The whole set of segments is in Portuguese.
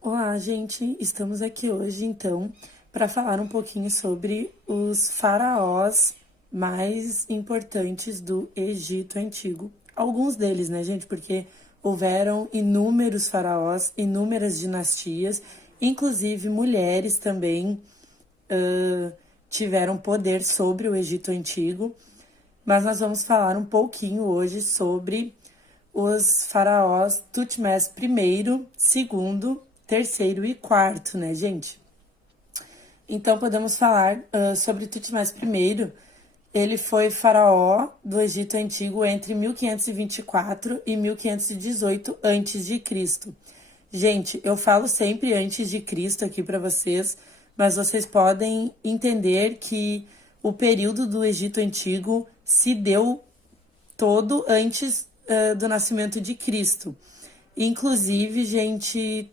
Olá, gente! Estamos aqui hoje, então, para falar um pouquinho sobre os faraós mais importantes do Egito Antigo. Alguns deles, né, gente? Porque houveram inúmeros faraós, inúmeras dinastias, inclusive mulheres também tiveram poder sobre o Egito Antigo. Mas nós vamos falar um pouquinho hoje sobre os faraós Tutmés I, segundo, terceiro e quarto, né, gente? Então podemos falar sobre Tutmés I. Ele foi faraó do Egito Antigo entre 1524 e 1518 a.C. Gente, eu falo sempre antes de Cristo aqui para vocês, mas vocês podem entender que o período do Egito Antigo se deu todo antes do nascimento de Cristo. Inclusive, gente,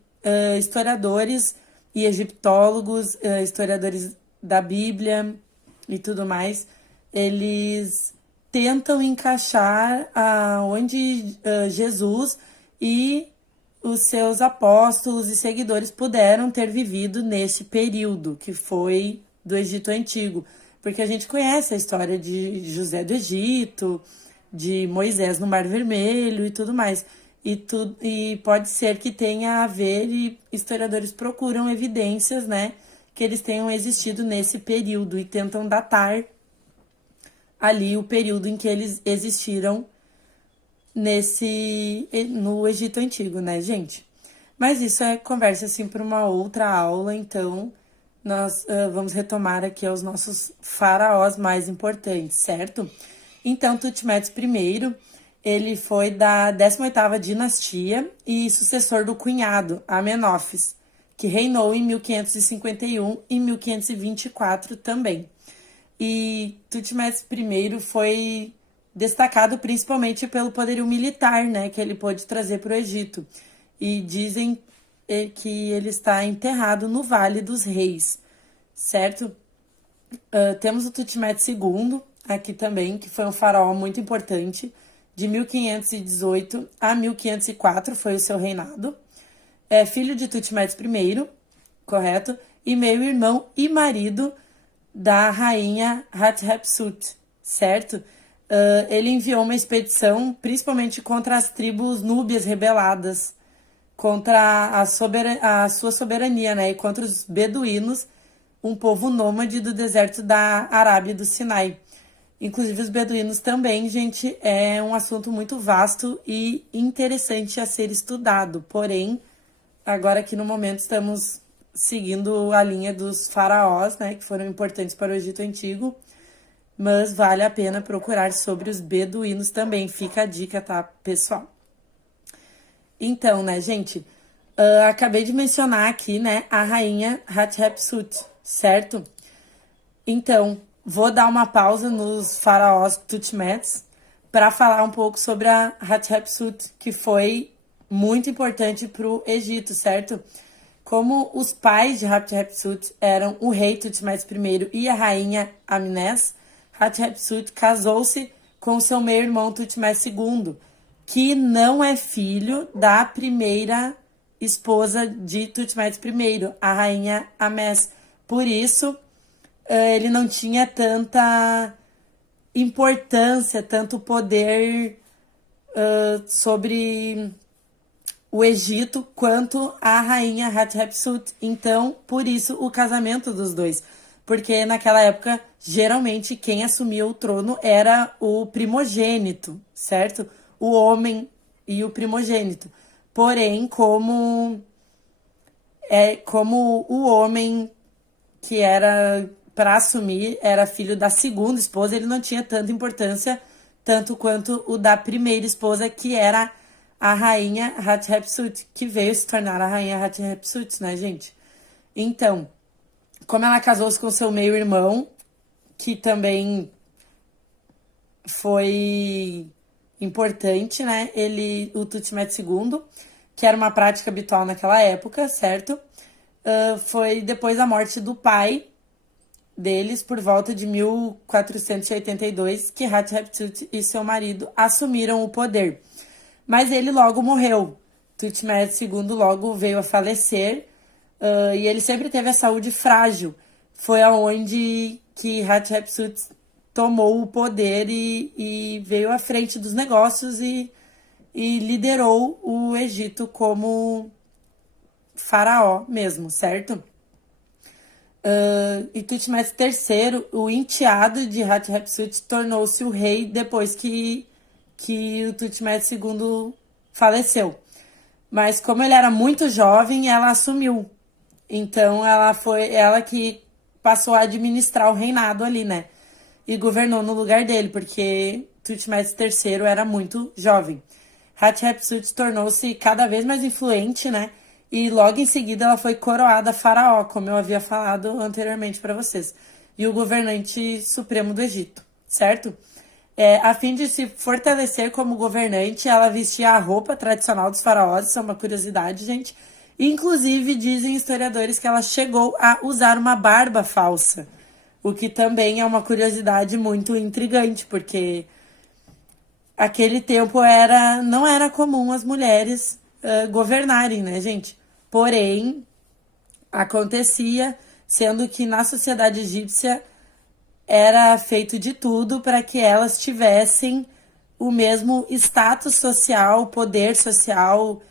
historiadores e egiptólogos, historiadores da Bíblia e tudo mais, eles tentam encaixar onde Jesus e os seus apóstolos e seguidores puderam ter vivido neste período, que foi do Egito Antigo. Porque a gente conhece a história de José do Egito, de Moisés no Mar Vermelho e tudo mais. E pode ser que tenha a ver, e historiadores procuram evidências, né, que eles tenham existido nesse período e tentam datar ali o período em que eles existiram no Egito Antigo, né, gente? Mas isso é conversa assim para uma outra aula, então nós vamos retomar aqui os nossos faraós mais importantes, certo? Então, Tutmés I, ele foi da 18ª dinastia e sucessor do cunhado, Amenófis, que reinou em 1551 e 1524 também. E Tutmés I foi destacado principalmente pelo poderio militar, né, que ele pôde trazer para o Egito. E dizem que ele está enterrado no Vale dos Reis, certo? Temos o Tutmés II aqui também, que foi um faraó muito importante, de 1518 a 1504 foi o seu reinado. É filho de Tutmés I, correto? E meio-irmão e marido da rainha Hatshepsut, certo? Ele enviou uma expedição principalmente contra as tribos núbias rebeladas, contra a sua soberania, né? E contra os beduínos, um povo nômade do deserto da Arábia do Sinai. Inclusive os beduínos também, gente, é um assunto muito vasto e interessante a ser estudado. Porém, agora aqui no momento estamos seguindo a linha dos faraós, né, que foram importantes para o Egito Antigo, mas vale a pena procurar sobre os beduínos também. Fica a dica, tá, pessoal? Então, né, gente, acabei de mencionar aqui, né, a rainha Hatshepsut, certo? Então, vou dar uma pausa nos faraós Tutmés para falar um pouco sobre a Hatshepsut, que foi muito importante para o Egito, certo? Como os pais de Hatshepsut eram o rei Tutmés I e a rainha Amnés, Hatshepsut casou-se com seu meio-irmão Tutmés II, que não é filho da primeira esposa de Tutmés I, a rainha Amés. Por isso, ele não tinha tanta importância, tanto poder sobre o Egito quanto a rainha Hatshepsut. Então, por isso o casamento dos dois. Porque naquela época, geralmente, quem assumia o trono era o primogênito, certo? O homem e o primogênito. Porém, como o homem que era para assumir era filho da segunda esposa, ele não tinha tanta importância, tanto quanto o da primeira esposa, que era a rainha Hatshepsut, que veio se tornar a rainha Hatshepsut, né, gente? Então, como ela casou-se com seu meio-irmão, que também foi importante, né? O Tutmés II, que era uma prática habitual naquela época, certo? Foi depois da morte do pai deles, por volta de 1482, que Hatshepsut e seu marido assumiram o poder. Mas ele logo morreu. Thutmose II logo veio a falecer, e ele sempre teve a saúde frágil. Foi aonde que Hatshepsut tomou o poder e veio à frente dos negócios e liderou o Egito como faraó mesmo, certo? E Thutmose III, o enteado de Hatshepsut, tornou-se o rei depois que o Thutmose II faleceu. Mas como ele era muito jovem, ela assumiu. Então ela foi ela que passou a administrar o reinado ali, né? E governou no lugar dele, porque Thutmose III era muito jovem. Hatshepsut tornou-se cada vez mais influente, né? E logo em seguida ela foi coroada faraó, como eu havia falado anteriormente para vocês. E o governante supremo do Egito, certo? A fim de se fortalecer como governante, ela vestia a roupa tradicional dos faraós, isso é uma curiosidade, gente. Inclusive, dizem historiadores que ela chegou a usar uma barba falsa, o que também é uma curiosidade muito intrigante, porque aquele tempo não era comum as mulheres governarem, né, gente? Porém, acontecia, sendo que na sociedade egípcia era feito de tudo para que elas tivessem o mesmo status social, poder social,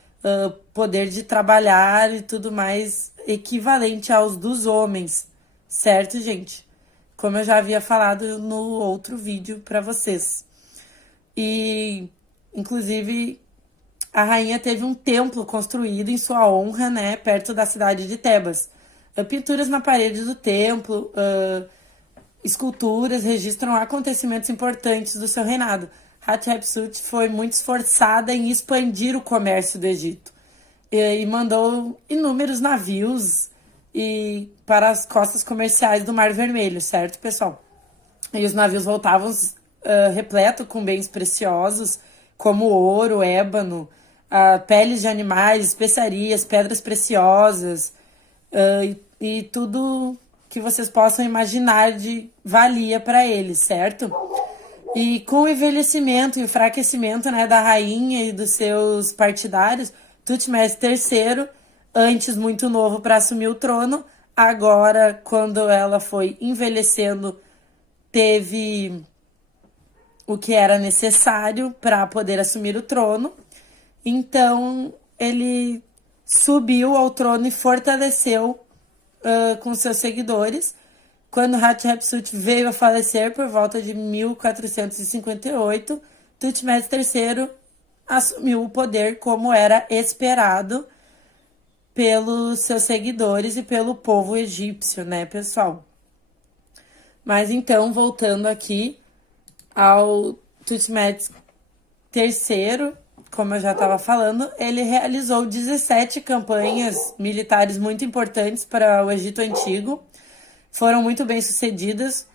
poder de trabalhar e tudo mais equivalente aos dos homens, certo, gente? Como eu já havia falado no outro vídeo para vocês. E, inclusive, a rainha teve um templo construído em sua honra, né, perto da cidade de Tebas. Pinturas na parede do templo, esculturas registram acontecimentos importantes do seu reinado. Hatshepsut foi muito esforçada em expandir o comércio do Egito e mandou inúmeros navios para as costas comerciais do Mar Vermelho, certo, pessoal? E os navios voltavam repletos com bens preciosos, como ouro, ébano, peles de animais, especiarias, pedras preciosas e tudo que vocês possam imaginar de valia para eles, certo? E com o envelhecimento e o enfraquecimento, né, da rainha e dos seus partidários, Thutmose III, antes muito novo para assumir o trono, agora, quando ela foi envelhecendo, teve o que era necessário para poder assumir o trono. Então, ele subiu ao trono e fortaleceu com seus seguidores. Quando Hatshepsut veio a falecer por volta de 1458, Thutmose III assumiu o poder como era esperado pelos seus seguidores e pelo povo egípcio, né, pessoal? Mas então, voltando aqui ao Thutmose III, como eu já estava falando, ele realizou 17 campanhas militares muito importantes para o Egito Antigo. Foram muito bem sucedidas,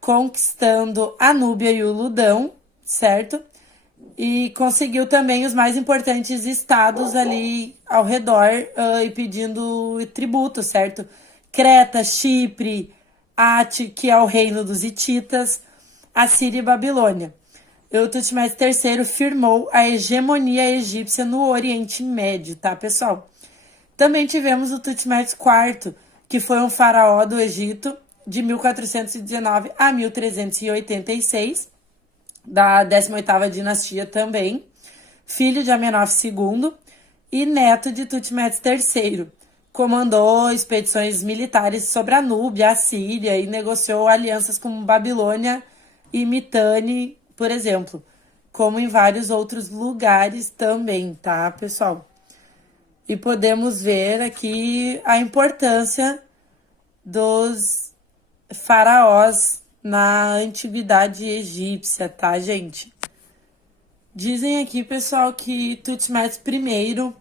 conquistando a Núbia e o Ludão, certo? E conseguiu também os mais importantes estados ali ao redor e pedindo tributo, certo? Creta, Chipre, Ati, que é o reino dos hititas, Assíria e Babilônia. O Thutmose III firmou a hegemonia egípcia no Oriente Médio, tá, pessoal? Também tivemos o Thutmose IV, que foi um faraó do Egito de 1419 a 1386, da 18ª dinastia também, filho de Amenófis II e neto de Thutmose III. Comandou expedições militares sobre a Núbia, a Síria e negociou alianças com Babilônia e Mitanni, por exemplo, como em vários outros lugares também, tá, pessoal? E podemos ver aqui a importância dos faraós na antiguidade egípcia, tá, gente? Dizem aqui, pessoal, que Thutmose I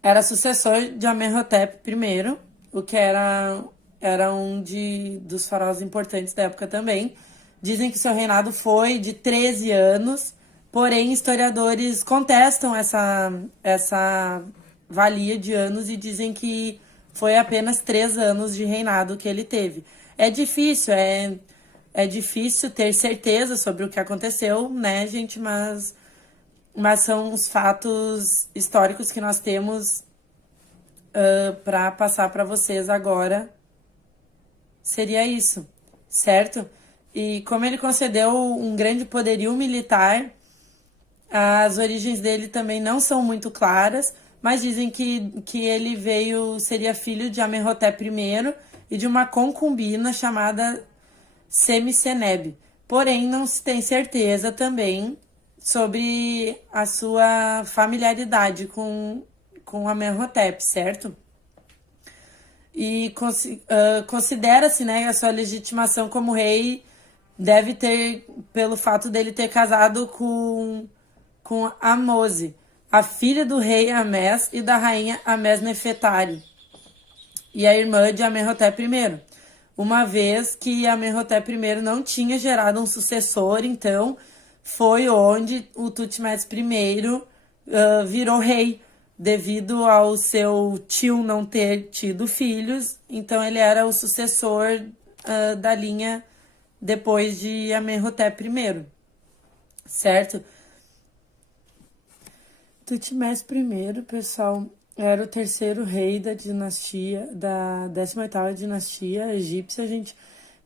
era sucessor de Amenhotep I, o que era um dos faraós importantes da época também. Dizem que seu reinado foi de 13 anos, porém historiadores contestam essa valia de anos e dizem que foi apenas 3 anos de reinado que ele teve. É difícil ter certeza sobre o que aconteceu, né, gente? Mas mas são os fatos históricos que nós temos para passar para vocês agora. Seria isso, certo? E como ele concedeu um grande poderio militar, as origens dele também não são muito claras, mas dizem que ele seria filho de Amenhotep I e de uma concubina chamada Semiseneb. Porém, não se tem certeza também sobre a sua familiaridade com Amenhotep, certo? E considera-se, né, a sua legitimação como rei deve ter, pelo fato dele ter casado com Amose, a filha do rei Amés e da rainha Amés-Nefetari, e a irmã de Amenhotep I. Uma vez que Amenhotep I não tinha gerado um sucessor, então foi onde o Tutmés I virou rei, devido ao seu tio não ter tido filhos, então ele era o sucessor da linha depois de Amenhotep I, certo? Tutmés I, pessoal, era o terceiro rei da dinastia, da 18ª dinastia egípcia, gente.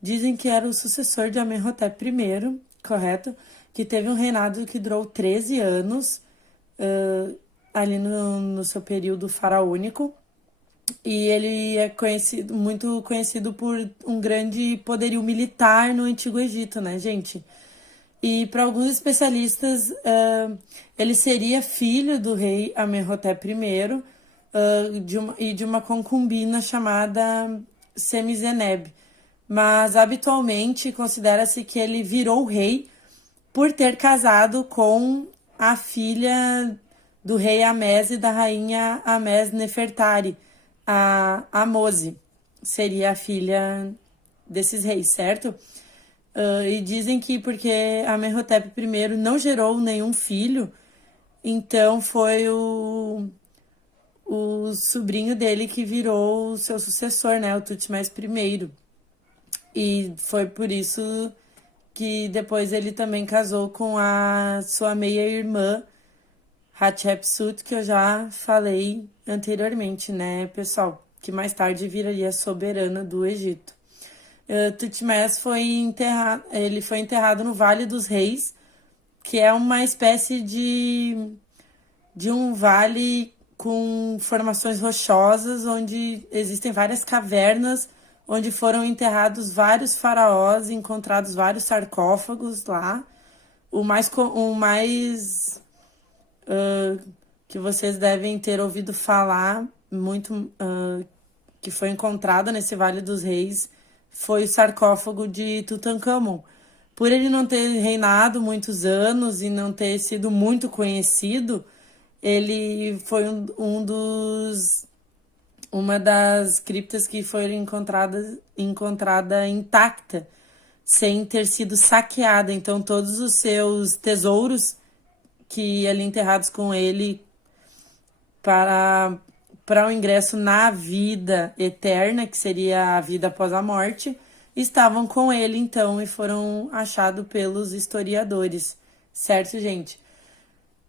Dizem que era o sucessor de Amenhotep I, correto? Que teve um reinado que durou 13 anos, ali no seu período faraônico. E ele é muito conhecido por um grande poderio militar no Antigo Egito, né, gente? E para alguns especialistas, ele seria filho do rei Amenhotep I e de uma concubina chamada Semizeneb. Mas habitualmente considera-se que ele virou rei por ter casado com a filha do rei Amés e da rainha Amés-Nefertari, a Amose. Seria a filha desses reis, certo? E dizem que porque Amenhotep I não gerou nenhum filho, então foi o sobrinho dele que virou o seu sucessor, né? O Tutmés I. E foi por isso que depois ele também casou com a sua meia-irmã, Hatshepsut, que eu já falei anteriormente, né, pessoal? Que mais tarde viraria soberana do Egito. Tutmés foi enterrado no Vale dos Reis, que é uma espécie de um vale com formações rochosas, onde existem várias cavernas, onde foram enterrados vários faraós, encontrados vários sarcófagos lá. O mais que vocês devem ter ouvido falar muito, que foi encontrado nesse Vale dos Reis, foi o sarcófago de Tutankhamon. Por ele não ter reinado muitos anos e não ter sido muito conhecido, ele foi uma das criptas que foi encontrada intacta, sem ter sido saqueada. Então, todos os seus tesouros que ali enterrados com ele para o ingresso na vida eterna, que seria a vida após a morte, estavam com ele, então, e foram achados pelos historiadores, certo, gente?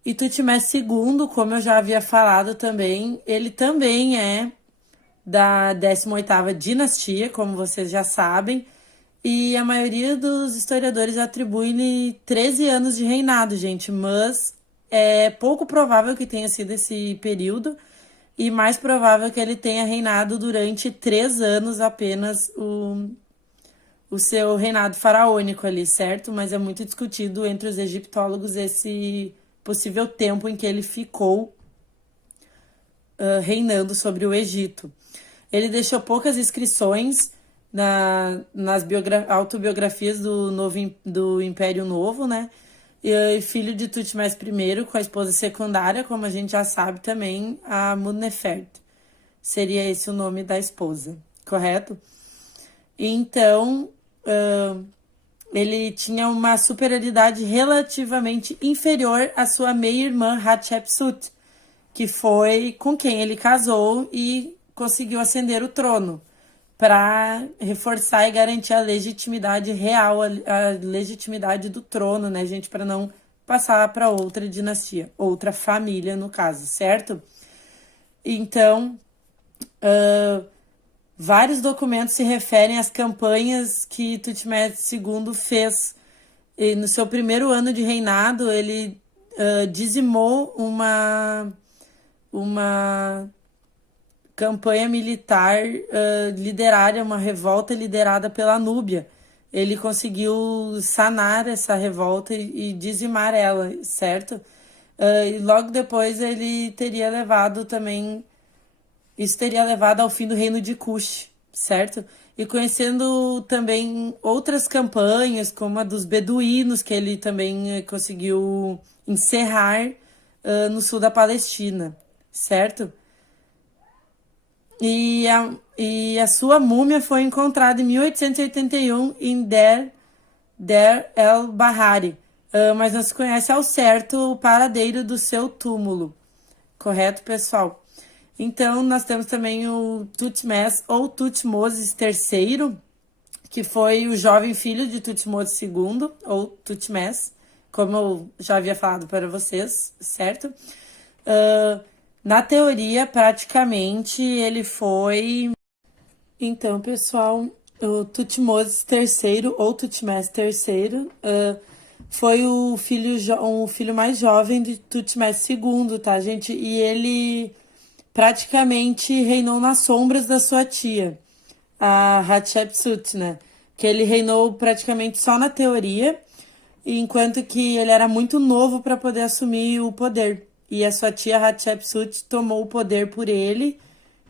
E Tutmés II, como eu já havia falado também, ele também é da 18ª dinastia, como vocês já sabem, e a maioria dos historiadores atribui-lhe 13 anos de reinado, gente, mas é pouco provável que tenha sido esse período, e mais provável que ele tenha reinado durante 3 anos apenas o seu reinado faraônico ali, certo? Mas é muito discutido entre os egiptólogos esse possível tempo em que ele ficou reinando sobre o Egito. Ele deixou poucas inscrições nas autobiografias do Império Novo, né? E filho de Tutmés I, com a esposa secundária, como a gente já sabe também, a Mudnefert. Seria esse o nome da esposa, correto? Então, ele tinha uma superioridade relativamente inferior à sua meia-irmã Hatshepsut, que foi com quem ele casou e conseguiu ascender o trono, para reforçar e garantir a legitimidade real, a legitimidade do trono, né, gente? Para não passar para outra dinastia, outra família, no caso, certo? Então, vários documentos se referem às campanhas que Tutmés II fez. E no seu primeiro ano de reinado, ele dizimou uma campanha militar liderada, uma revolta liderada pela Núbia. Ele conseguiu sanar essa revolta e dizimar ela, certo? E logo depois ele teria levado também... Isso teria levado ao fim do reino de Kush, certo? E conhecendo também outras campanhas, como a dos beduínos, que ele também conseguiu encerrar no sul da Palestina, certo? E a sua múmia foi encontrada em 1881 em Der el-Bahari, mas não se conhece ao certo o paradeiro do seu túmulo. Correto, pessoal? Então, nós temos também o Tutmés ou Tutmoses III, que foi o jovem filho de Tutmoses II, ou Tutmés, como eu já havia falado para vocês, certo? Na teoria, praticamente, ele foi... Então, pessoal, o Tutmoses III, ou Tutmés III, foi o filho mais jovem de Tutmés II, tá, gente? E ele praticamente reinou nas sombras da sua tia, a Hatshepsut, né? Que ele reinou praticamente só na teoria, enquanto que ele era muito novo para poder assumir o poder. E a sua tia Hatshepsut tomou o poder por ele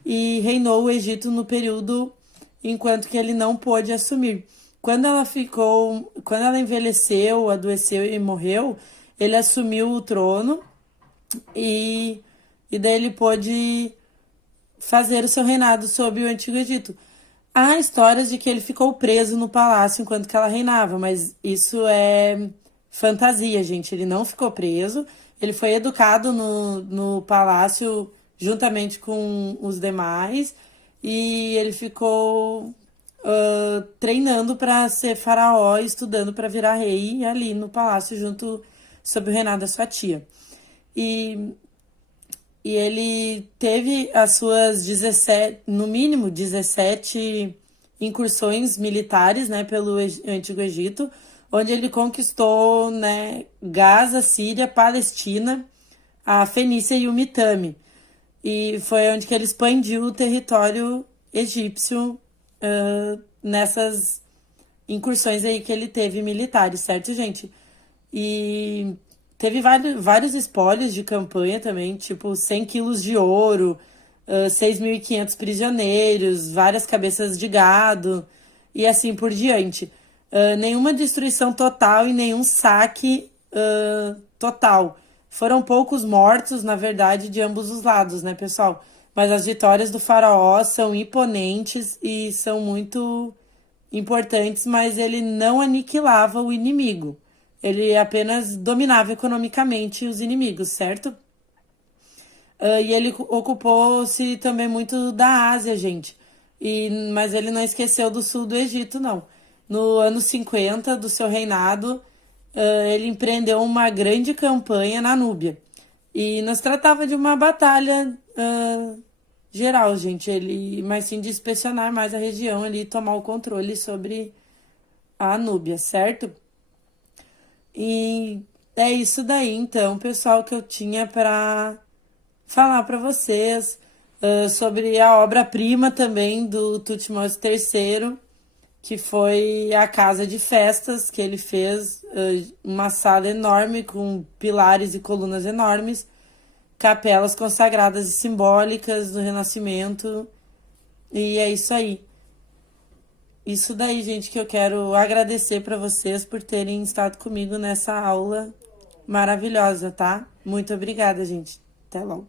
e reinou o Egito no período enquanto que ele não pôde assumir. Quando ela envelheceu, adoeceu e morreu, ele assumiu o trono e daí ele pôde fazer o seu reinado sobre o Antigo Egito. Há histórias de que ele ficou preso no palácio enquanto que ela reinava, mas isso é fantasia, gente. Ele não ficou preso, ele foi educado no palácio juntamente com os demais e ele ficou treinando para ser faraó, estudando para virar rei ali no palácio junto sob o reinado da sua tia. E ele teve as suas 17, no mínimo 17 incursões militares, né, pelo Antigo Egito, onde ele conquistou, né, Gaza, Síria, Palestina, a Fenícia e o Mitanni. E foi onde que ele expandiu o território egípcio nessas incursões aí que ele teve militares, certo, gente? E teve vários espólios de campanha também, tipo 100 quilos de ouro, 6.500 prisioneiros, várias cabeças de gado e assim por diante. Nenhuma destruição total e nenhum saque total. Foram poucos mortos, na verdade, de ambos os lados, né, pessoal? Mas as vitórias do faraó são imponentes e são muito importantes, mas ele não aniquilava o inimigo. Ele apenas dominava economicamente os inimigos, certo? E ele ocupou-se também muito da Ásia, gente. Mas ele não esqueceu do sul do Egito, não. No ano 50 do seu reinado, ele empreendeu uma grande campanha na Núbia. E não se tratava de uma batalha geral, gente. Mas sim de inspecionar mais a região ali e tomar o controle sobre a Núbia, certo? E é isso daí, então, pessoal, que eu tinha para falar para vocês sobre a obra-prima também do Tutmós III, que foi a casa de festas que ele fez, uma sala enorme com pilares e colunas enormes, capelas consagradas e simbólicas do Renascimento, e é isso aí. Isso daí, gente, que eu quero agradecer para vocês por terem estado comigo nessa aula maravilhosa, tá? Muito obrigada, gente. Até logo.